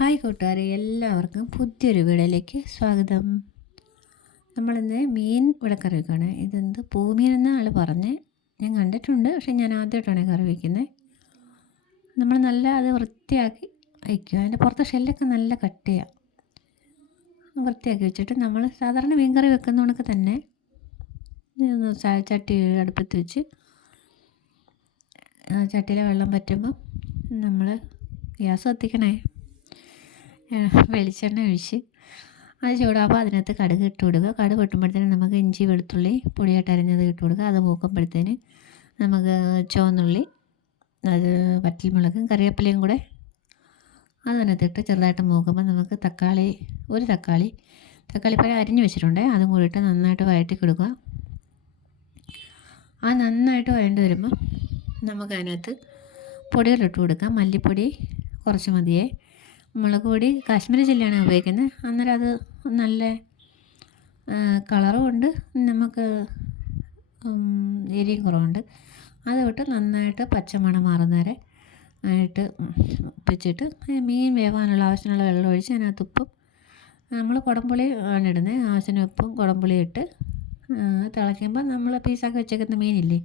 Hi കൂട്ടുകാരെ എല്ലാവർക്കും പുതിയൊരു വീഡിയോയിലേക്ക് സ്വാഗതം. നമ്മളിന്ന് മീൻ ഇവിടെ കറി വെക്കുകയാണ് ഇതെന്ത്? പൂമീൻ എന്ന ആൾ പറഞ്ഞ്. ഞാൻ കണ്ടിട്ടുണ്ട് പക്ഷേ ഞാൻ ആദ്യമായിട്ടാണ് കറി വയ്ക്കുന്നത് നമ്മൾ നല്ല അത് വൃത്തിയാക്കി വയ്ക്കുക. അതിന്റെ പുറത്തെ ഷെല്ലൊക്കെ നല്ല കട്ടിയാണ് വൃത്തിയാക്കി വെച്ചിട്ട് നമ്മൾ സാധാരണ മീൻ കറി വെക്കുന്ന കണക്ക് തന്നെ ചട്ടി അടുപ്പത്ത് വെച്ച് ചട്ടിയിലെ വെള്ളം പറ്റുമ്പോൾ നമ്മൾ ഗ്യാസ് കത്തിക്കണേ. വെളിച്ചെണ്ണ ഒഴിച്ച് അത് ചൂടാകുമ്പോൾ അതിനകത്ത് കടുക് ഇട്ട് കൊടുക്കുക. കടുക് പൊട്ടുമ്പോഴത്തേന് നമുക്ക് ഇഞ്ചി വെളുത്തുള്ളി പൊടിയായിട്ട് അരഞ്ഞത് ഇട്ട് കൊടുക്കുക. അത് മൂക്കുമ്പോഴത്തേന് നമുക്ക് ചുവന്നുള്ളി അത് വറ്റൽമുളകും കറിവേപ്പിലയും കൂടെ അതിനകത്തിട്ട് ചെറുതായിട്ട് മൂക്കുമ്പോൾ നമുക്ക് തക്കാളി ഒരു തക്കാളി തക്കാളി പഴം അരിഞ്ഞ് വെച്ചിട്ടുണ്ട്. അതും കൂടി ഇട്ട് നന്നായിട്ട് വഴറ്റി കൊടുക്കുക. ആ നന്നായിട്ട് വഴണ്ട് വരുമ്പോൾ നമുക്ക് അതിനകത്ത് പൊടികളിട്ട് കൊടുക്കാം. മല്ലിപ്പൊടി കുറച്ച് മതിയേ. മുളക് പൊടി കാശ്മീരി ചില്ലിയാണ് ഉപയോഗിക്കുന്നത്. അന്നേരം അത് നല്ല കളറും ഉണ്ട്. നമുക്ക് എരിയും കുറവുണ്ട്. അത് വിട്ട് നന്നായിട്ട് പച്ചമണം മാറുന്നവരെ ആയിട്ട് വെച്ചിട്ട് മീൻ വേവാനുള്ള ആവശ്യമുള്ള വെള്ളം ഒഴിച്ച് അതിനകത്ത് ഉപ്പും നമ്മൾ കുടംപുളി ആണ് ഇടുന്നത്. ആവശ്യത്തിന് ഉപ്പും കുടംപുളി ഇട്ട് തിളയ്ക്കുമ്പോൾ നമ്മൾ പീസാക്കി വെച്ചേക്കുന്ന മീനില്ലേ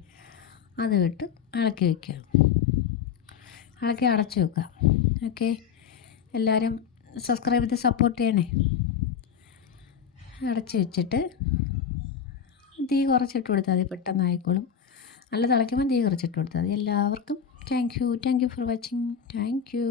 അത് ഇട്ട് ഇളക്കി വയ്ക്കുക ഇളക്കി അടച്ചു വെക്കുക. ഓക്കെ? എല്ലാവരും സബ്സ്ക്രൈബ് ചെയ്ത് സപ്പോർട്ട് ചെയ്യണേ. അടച്ച് വെച്ചിട്ട് തീ കുറച്ചിട്ട് കൊടുത്താൽ മതി പെട്ടെന്നായിക്കോളും നല്ല തിളയ്ക്കുമ്പോൾ തീ കുറച്ചിട്ട് കൊടുത്താൽ മതി. എല്ലാവർക്കും thank you thank you for watching thank you